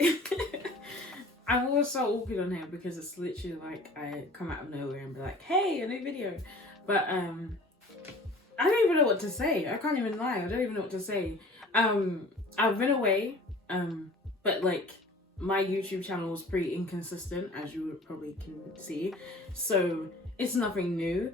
Hi. I'm always so awkward on here because it's literally like I come out of nowhere and be like, hey, a new video. But I don't even know what to say. I can't even lie. I don't even know what to say. I've been away, but like my YouTube channel was pretty inconsistent, as you probably can see. So it's nothing new,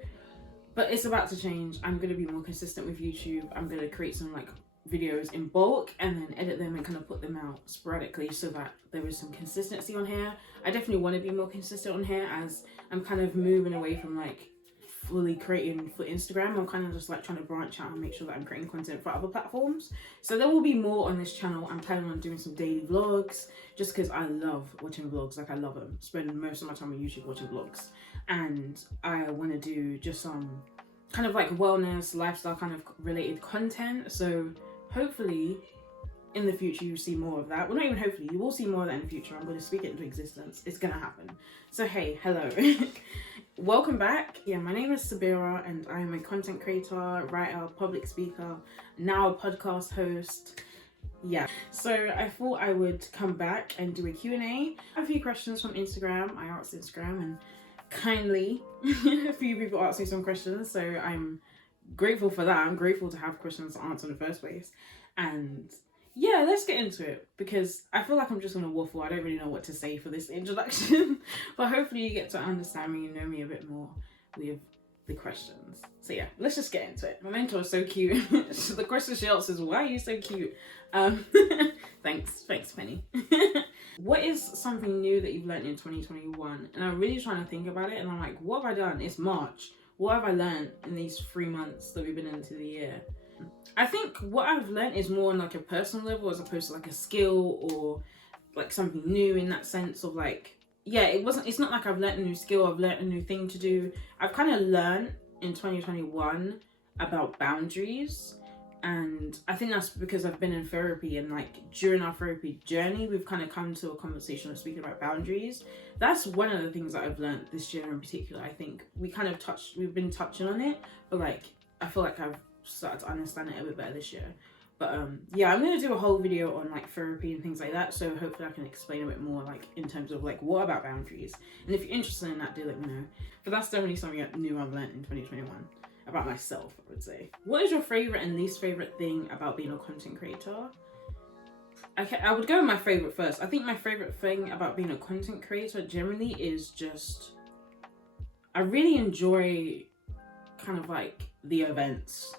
but it's about to change. I'm gonna be more consistent with YouTube. I'm gonna create some like videos in bulk and then edit them and kind of put them out sporadically so that there is some consistency on here. I definitely want to be more consistent on here as I'm kind of moving away from like fully creating for Instagram. I'm kind of just like trying to branch out and make sure that I'm creating content for other platforms. So there will be more on this channel. I'm planning on doing some daily vlogs just because I love watching vlogs. Like I love them. Spend most of my time on YouTube watching vlogs, and I want to do just some kind of like wellness, lifestyle kind of related content. So hopefully in the future you see more of that. Well, not even hopefully, you will see more of that in the future. I'm going to speak it into existence. It's going to happen. So hey, hello. Welcome back. Yeah, my name is SAABIRAH and I am a content creator, writer, public speaker, now a podcast host. Yeah, so I thought I would come back and do a Q&A. A few questions from Instagram. I asked Instagram and kindly a few people asked me some questions, so I'm grateful for that. I'm grateful to have questions to answer in the first place. And yeah, let's get into it because I feel like I'm just gonna waffle. I don't really know what to say for this introduction, but hopefully you get to understand me and know me a bit more with the questions. So yeah, let's just get into it. My mentor is so cute. So the question she asks is, why are you so cute? Thanks Penny. What is something new that you've learned in 2021? And I'm really trying to think about it, and I'm like, what have I done? It's March. What have I learned in these 3 months that we've been into the year? I think what I've learned is more on like a personal level as opposed to like a skill or like something new in that sense of like, yeah, it's not like I've learned a new skill, I've learned a new thing to do. I've kind of learned in 2021 about boundaries. And I think that's because I've been in therapy, and like during our therapy journey, we've kind of come to a conversation of speaking about boundaries. That's one of the things that I've learned this year in particular. I think we've been touching on it, but like, I feel like I've started to understand it a bit better this year. But yeah, I'm going to do a whole video on like therapy and things like that. So hopefully I can explain a bit more like in terms of like what about boundaries. And if you're interested in that, do let me know. But that's definitely something new I've learned in 2021. About myself, I would say. What is your favorite and least favorite thing about being a content creator? I would go with my favorite first. I think my favorite thing about being a content creator generally is just, I really enjoy kind of like the events.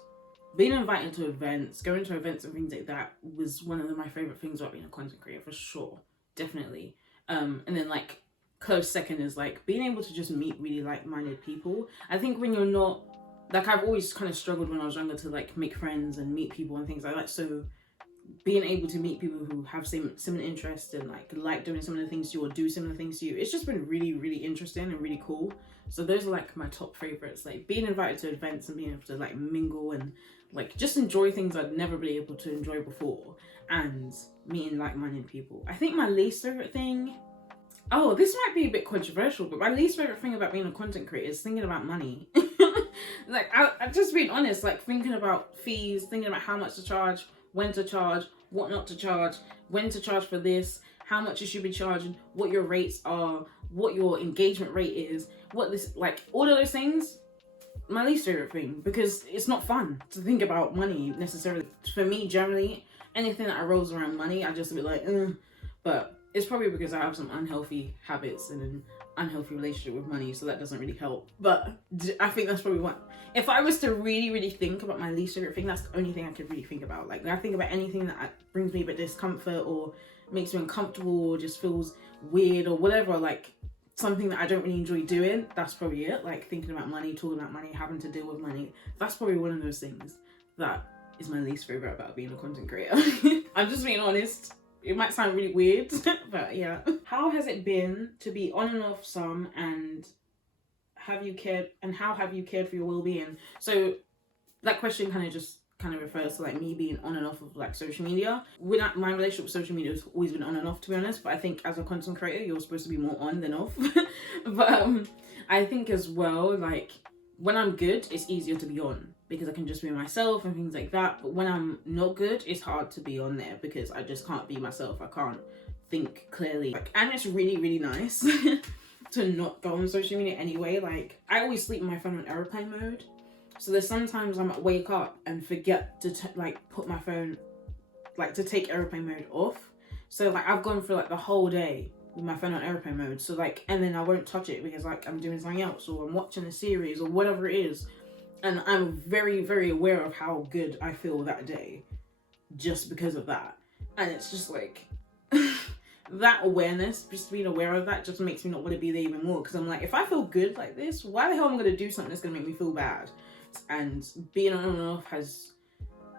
Being invited to events, going to events and things like that was one of my favorite things about being a content creator, for sure. Definitely. And then like close second is like being able to just meet really like-minded people. I think when you're not, like I've always kind of struggled when I was younger to like make friends and meet people and things like that. So being able to meet people who have similar interests and like doing similar things to you or do similar things to you, it's just been really, really interesting and really cool. So those are like my top favorites, like being invited to events and being able to like mingle and like just enjoy things I'd never been able to enjoy before, and meeting like-minded people. I think my least favorite thing, oh, this might be a bit controversial, but my least favorite thing about being a content creator is thinking about money. Like I just being honest, like thinking about fees, thinking about how much to charge, when to charge, what not to charge, when to charge for this, how much you should be charging, what your rates are, what your engagement rate is, what this, like all of those things, my least favorite thing, because it's not fun to think about money necessarily. For me, generally, anything that rolls around money, I just be like, but it's probably because I have some unhealthy habits and an unhealthy relationship with money, so that doesn't really help. But I think that's probably what, if I was to really, really think about my least favorite thing, that's the only thing I could really think about. Like, I think about anything that brings me a bit discomfort or makes me uncomfortable or just feels weird or whatever, like something that I don't really enjoy doing, that's probably it. Like thinking about money, talking about money, having to deal with money, that's probably one of those things that is my least favorite about being a content creator. I'm just being honest. It might sound really weird, but yeah. How has it been to be on and off some, and how have you cared for your well-being? So that question kind of refers to like me being on and off of like social media. My relationship with social media has always been on and off, to be honest, but I think as a content creator, you're supposed to be more on than off. But I think as well, like when I'm good, it's easier to be on. because I can just be myself and things like that. But when I'm not good, it's hard to be on there because I just can't be myself. I can't think clearly. Like, and it's really, really nice to not go on social media anyway. Like, I always sleep with my phone on airplane mode. So there's sometimes I might wake up and forget to like put my phone, like to take airplane mode off. So like I've gone through like the whole day with my phone on airplane mode. So like, and then I won't touch it because like I'm doing something else or I'm watching a series or whatever it is. And I'm very, very aware of how good I feel that day just because of that. And it's just like, that awareness, just being aware of that just makes me not want to be there even more. Because I'm like, if I feel good like this, why the hell am I going to do something that's going to make me feel bad? And being on and off has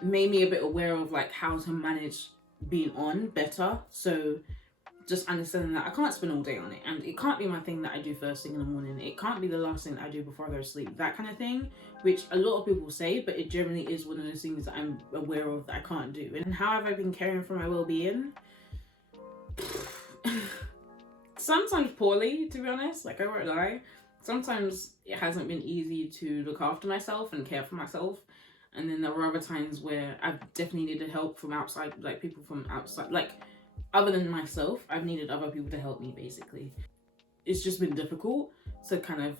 made me a bit aware of like how to manage being on better. So just understanding that I can't spend all day on it, and it can't be my thing that I do first thing in the morning. It can't be the last thing that I do before I go to sleep, that kind of thing, which a lot of people say, but it generally is one of those things that I'm aware of that I can't do. And how have I been caring for my well-being? Sometimes poorly, to be honest. Like, I won't lie. Sometimes it hasn't been easy to look after myself and care for myself. And then there were other times where I've definitely needed help from outside, like people from outside, like other than myself. I've needed other people to help me, basically. It's just been difficult to kind of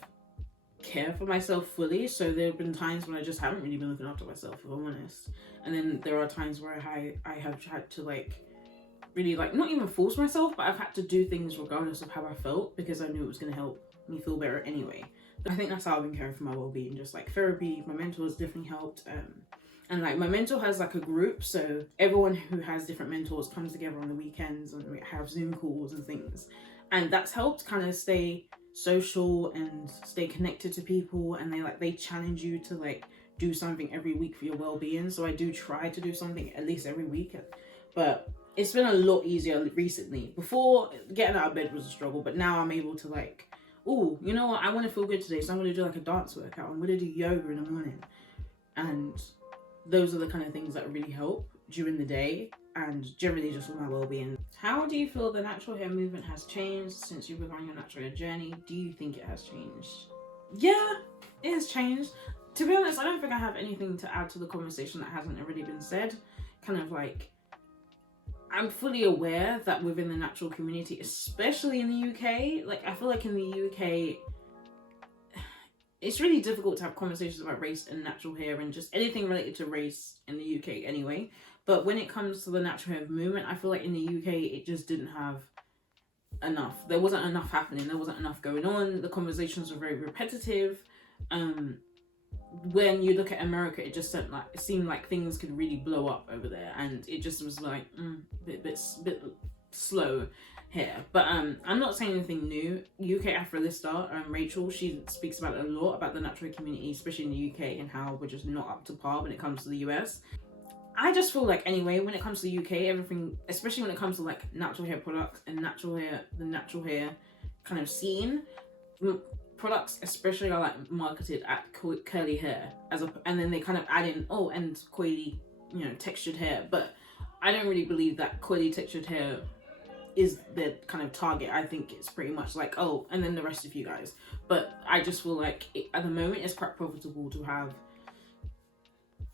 care for myself fully. So there have been times when I just haven't really been looking after myself, if I'm honest. And then there are times where I have had to like really like not even force myself, but I've had to do things regardless of how I felt because I knew it was going to help me feel better anyway. I think that's how I've been caring for my well-being. Just like therapy, my mentor has definitely helped. And like my mentor has like a group, so everyone who has different mentors comes together on the weekends and we have Zoom calls and things. And that's helped kind of stay social and stay connected to people, and they challenge you to like do something every week for your well-being. So I do try to do something at least every week, but it's been a lot easier recently. Before, getting out of bed was a struggle, but now I'm able to like, oh, you know what, I want to feel good today, so I'm going to do like a dance workout. I'm going to do yoga in the morning. And those are the kind of things that really help during the day and generally just for my well-being. How do you feel the natural hair movement has changed since you've begun your natural hair journey? Do you think it has changed? Yeah, it has changed. To be honest, I don't think I have anything to add to the conversation that hasn't already been said. Kind of like, I'm fully aware that within the natural community, especially in the UK, like I feel like in the UK, it's really difficult to have conversations about race and natural hair and just anything related to race in the UK anyway. But when it comes to the natural hair movement, I feel like in the UK, it just didn't have enough. There wasn't enough happening. There wasn't enough going on. The conversations were very repetitive. When you look at America, it seemed like things could really blow up over there, and it just was like bit slow here. But I'm not saying anything new. UK Afrolista, Rachel, she speaks about it a lot, about the natural community, especially in the UK, and how we're just not up to par when it comes to the US. I just feel like anyway, when it comes to the UK, everything, especially when it comes to like natural hair products and the natural hair kind of scene, products especially are like marketed at curly hair and then they kind of add in and coily, textured hair. But I don't really believe that coily textured hair is the kind of target. I think it's pretty much like and then the rest of you guys. But I just feel like at the moment it's quite profitable to have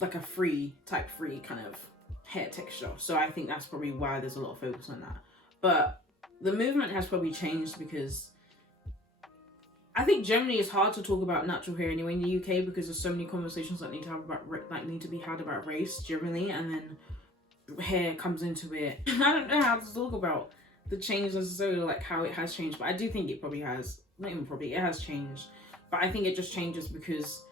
like a free kind of hair texture. So I think that's probably why there's a lot of focus on that. But the movement has probably changed because I think generally it's hard to talk about natural hair anyway in the UK because there's so many conversations that need to be had about race generally, and then hair comes into it. I don't know how to talk about the change necessarily, like how it has changed, but I do think it probably has. Not even probably, it has changed. But I think it just changes because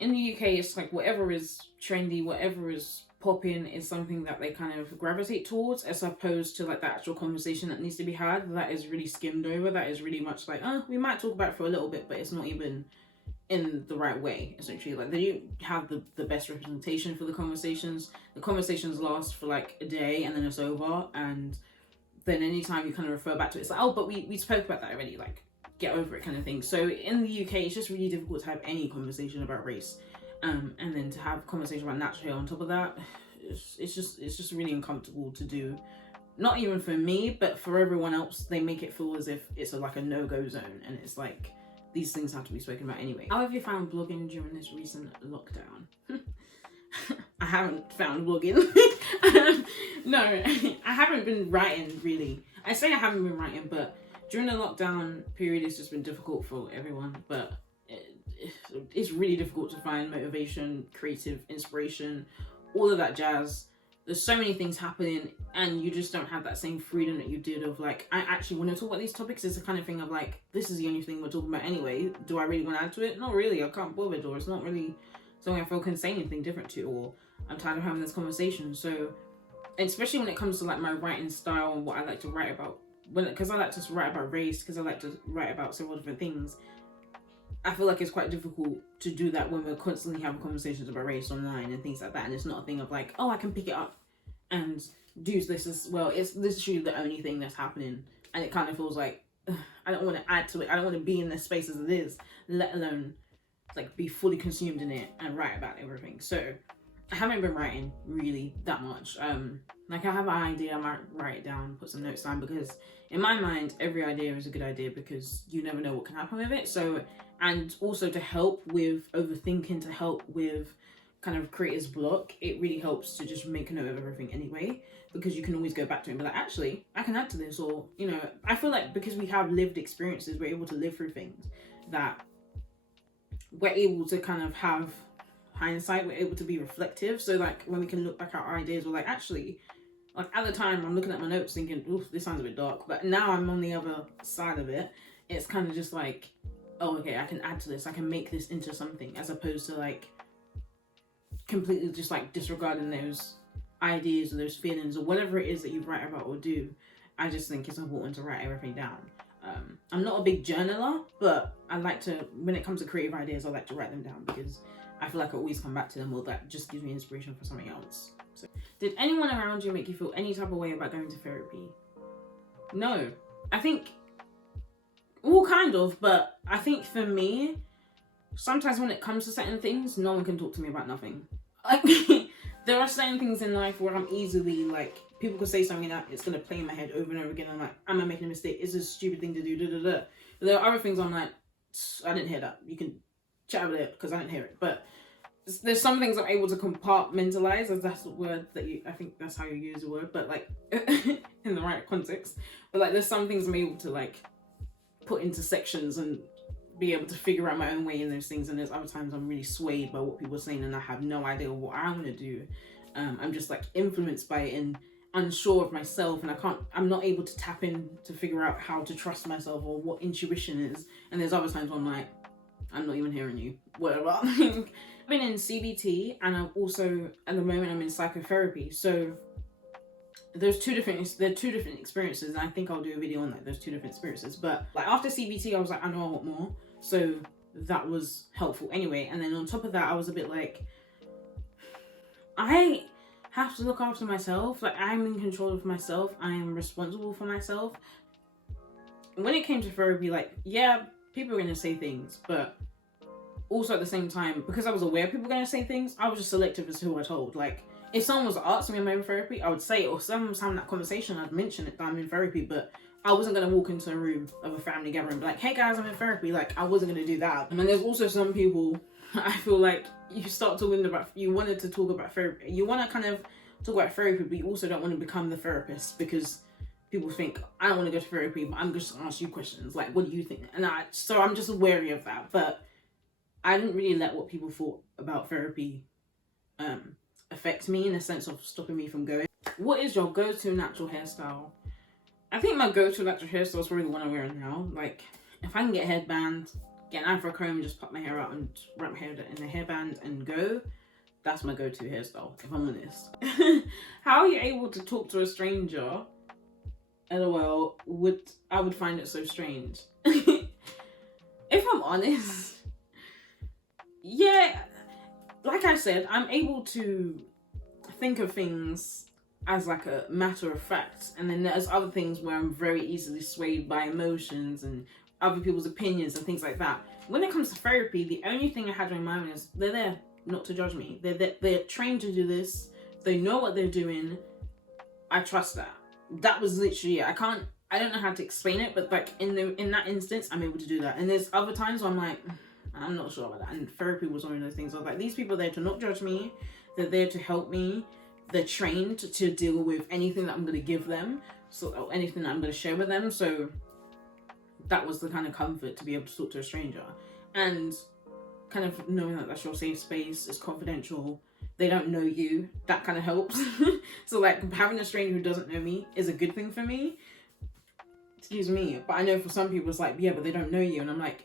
in the UK it's like whatever is trendy, whatever is popping is something that they kind of gravitate towards, as opposed to like the actual conversation that needs to be had that is really skimmed over, that is really much like we might talk about it for a little bit, but it's not even in the right way, essentially. Like they don't have the best representation for the conversations last for like a day and then it's over, and then anytime you kind of refer back to it, it's like but we spoke about that already, like get over it kind of thing. So in the UK it's just really difficult to have any conversation about race. And then to have a conversation about natural hair on top of that, it's just really uncomfortable to do. Not even for me, but for everyone else, they make it feel as if it's like a no-go zone, and it's like these things have to be spoken about anyway. How have you found blogging during this recent lockdown? I haven't found blogging. No, I haven't been writing really. I say I haven't been writing, but during the lockdown period, it's just been difficult for everyone. But it's really difficult to find motivation, creative inspiration, all of that jazz. There's so many things happening, and you just don't have that same freedom that you did of like, I actually want to talk about these topics. It's the kind of thing of like, this is the only thing we're talking about anyway. Do I really want to add to it? Not really. I can't bother, or it's not really something I feel can say anything different to, or I'm tired of having this conversation. So, especially when it comes to like my writing style and what I like to write about, because I like to write about race, because I like to write about several different things, I feel like it's quite difficult to do that when we're constantly having conversations about race online and things like that. And it's not a thing of like, oh, I can pick it up and do this as well. It's literally the only thing that's happening. And it kind of feels like, ugh, I don't want to add to it. I don't want to be in this space as it is, let alone like be fully consumed in it and write about everything. So I haven't been writing really that much. Like I have an idea, I might write it down, put some notes down, because in my mind, every idea is a good idea because you never know what can happen with it. So, and also to help with overthinking, to help with kind of creator's block, it really helps to just make a note of everything anyway, because you can always go back to it and be like, actually, I can add to this, or, you know, I feel like because we have lived experiences, we're able to live through things that we're able to kind of have hindsight, we're able to be reflective. So like when we can look back at our ideas, we're like, actually, like at the time I'm looking at my notes thinking, oof, this sounds a bit dark, but now I'm on the other side of it. It's kind of just like, oh, okay, I can add to this, I can make this into something, as opposed to like completely just like disregarding those ideas or those feelings or whatever it is that you write about or do. I just think it's important to write everything down. I'm not a big journaler, but I like to, when it comes to creative ideas, I like to write them down because I feel like I always come back to them, or that just gives me inspiration for something else. So, did anyone around you make you feel any type of way about going to therapy? No. I think, well, kind of, but I think for me, sometimes when it comes to certain things, no one can talk to me about nothing. Like, there are certain things in life where I'm easily like, people could say something that it's gonna play in my head over and over again. I'm like, am I making a mistake? Is this a stupid thing to do? Da, da, da. But there are other things I'm like, I didn't hear that. You can chat about it because I didn't hear it. But there's some things I'm able to compartmentalize, as that's the word that you, I think that's how you use the word, but like in the right context. But like there's some things I'm able to like put into sections and be able to figure out my own way in those things. And there's other times I'm really swayed by what people are saying and I have no idea what I want to do. I'm just like influenced by it and unsure of myself, and I'm not able to tap in to figure out how to trust myself or what intuition is. And there's other times where I'm like, I'm not even hearing you, whatever. I've been in CBT, and I'm also at the moment I'm in psychotherapy. So there's two different experiences, and I think I'll do a video on like those two different experiences. But like after CBT, I was like, I know I want more, so that was helpful anyway. And then on top of that, I was a bit like, I have to look after myself. Like I'm in control of myself. I am responsible for myself. When it came to therapy, like, yeah, people are going to say things, but also at the same time, because I was aware people were going to say things, I was just selective as to who I told. Like, if someone was asking me am I in therapy, I would say it, or someone was having that conversation, I'd mention it that I'm in therapy, but I wasn't going to walk into a room of a family gathering and be like, hey guys, I'm in therapy. Like, I wasn't going to do that. And then there's also some people, I feel like you start talking about, you wanted to talk about therapy, you want to kind of talk about therapy, but you also don't want to become the therapist, because people think, I don't want to go to therapy, but I'm just gonna ask you questions. Like, what do you think? And so I'm just wary of that. But I didn't really let what people thought about therapy affect me in a sense of stopping me from going. What is your go-to natural hairstyle? I think my go-to natural hairstyle is probably the one I'm wearing now. Like, if I can get a headband, get an afro comb, just pop my hair out and wrap my hair in a hairband and go, that's my go-to hairstyle, if I'm honest. How are you able to talk to a stranger? LOL, I would find it so strange. If I'm honest, yeah, like I said, I'm able to think of things as like a matter of fact, and then there's other things where I'm very easily swayed by emotions and other people's opinions and things like that. When it comes to therapy, the only thing I had in my mind is they're there not to judge me. They're trained to do this. They know what they're doing. I trust that. That was literally it. I can't I don't know how to explain it, but like in that instance, I'm able to do that. And there's other times where I'm like, I'm not sure about that. And therapy was one of those things. I was like, these people are there to not judge me. They're there to help me. They're trained to deal with anything that I'm going to give them. So, or anything that I'm going to share with them. So that was the kind of comfort to be able to talk to a stranger. And kind of knowing that that's your safe space, it's confidential, they don't know you, that kind of helps. So like having a stranger who doesn't know me is a good thing for me. Excuse me. But I know for some people it's like, yeah, but they don't know you. And I'm like,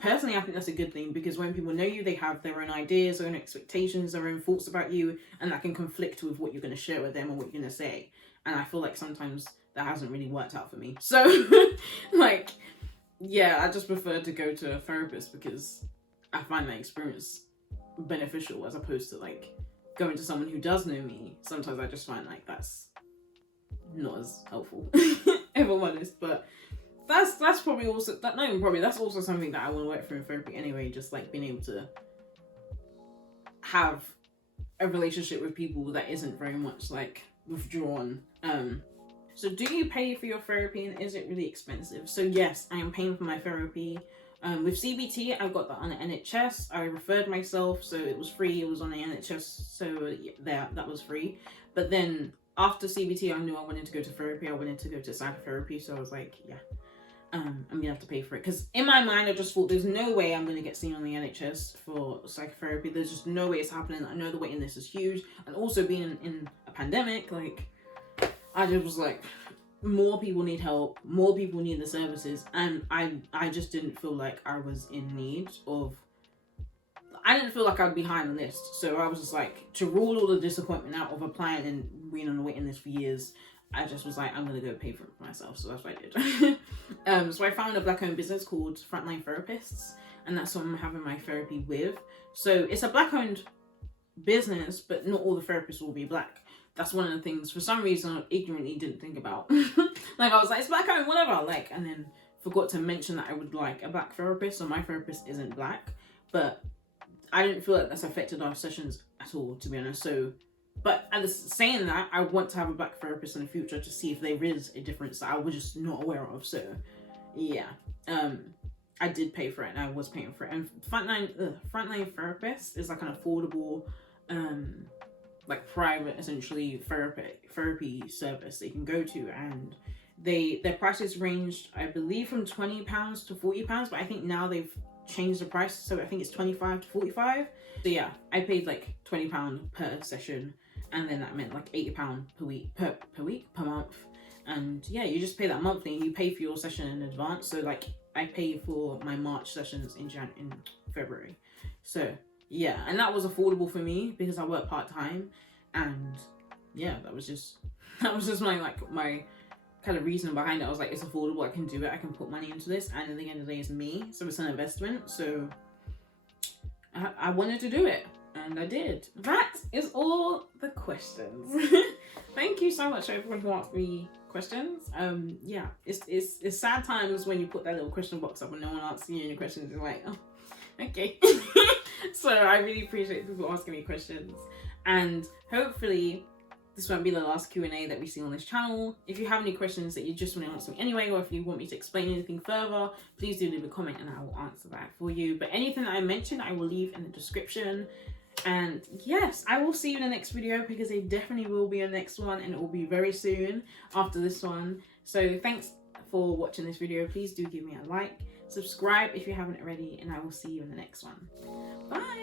personally, I think that's a good thing, because when people know you, they have their own ideas, their own expectations, their own thoughts about you, and that can conflict with what you're going to share with them or what you're going to say. And I feel like sometimes that hasn't really worked out for me. So like, yeah, I just prefer to go to a therapist because I find that experience beneficial, as opposed to like going to someone who does know me. Sometimes I just find like that's not as helpful, if I'm honest. But that's probably also, that not even probably, that's also something that I want to work through in therapy anyway. Just like being able to have a relationship with people that isn't very much like withdrawn. So do you pay for your therapy, and is it really expensive? So yes, I am paying for my therapy. With CBT, I got that on the NHS. I referred myself, so it was free. It was on the NHS, so yeah, that was free. But then after CBT, I knew I wanted to go to therapy. I wanted to go to psychotherapy, so I was like, yeah, I'm gonna have to pay for it. Because in my mind, I just thought there's no way I'm gonna get seen on the NHS for psychotherapy. There's just no way it's happening. I know the waiting list is huge, and also being in a pandemic, like, I just was like, more people need help, more people need the services, and I just didn't feel like I was in need of, I didn't feel like I'd be high on the list. So I was just like, to rule all the disappointment out of applying and being on the waiting list for years, I just was like, I'm gonna go pay for it for myself. So that's what I did. So I found a black-owned business called Frontline Therapists, and that's what I'm having my therapy with. So it's a black-owned business, but not all the therapists will be black. That's one of the things, for some reason, I ignorantly didn't think about. Like, I was like, it's black owned, whatever. Like, and then forgot to mention that I would like a black therapist. So my therapist isn't black, but I didn't feel like that's affected our sessions at all, to be honest. So, but saying that, I want to have a black therapist in the future to see if there is a difference that I was just not aware of. So, yeah, I did pay for it, and I was paying for it. And Frontline Therapist is like an affordable, like private, essentially, therapy service they can go to, and their prices ranged, I believe, from £20 to £40, but I think now they've changed the price, so I think it's 25 to 45. So yeah, I paid like £20 per session, and then that meant like £80 per month. And yeah, you just pay that monthly, and you pay for your session in advance. So like, I pay for my March sessions in February. So yeah, and that was affordable for me because I work part-time, and yeah, that was just my kind of reason behind it. I was like, it's affordable, I can do it, I can put money into this, and at the end of the day, it's me, so it's an investment. So I wanted to do it, and I did. That is all the questions. Thank you so much to everyone who asked me questions. Yeah, it's sad times when you put that little question box up and no one asks you any questions. You're like, oh, okay. So I really appreciate people asking me questions, and hopefully this won't be the last Q&A that we see on this channel. If you have any questions that you just want to ask me anyway, or if you want me to explain anything further, please do leave a comment and I will answer that for you. But anything that I mentioned, I will leave in the description. And yes, I will see you in the next video, because there definitely will be a next one, and it will be very soon after this one. So thanks for watching this video. Please do give me a like, subscribe if you haven't already, and I will see you in the next one. Bye.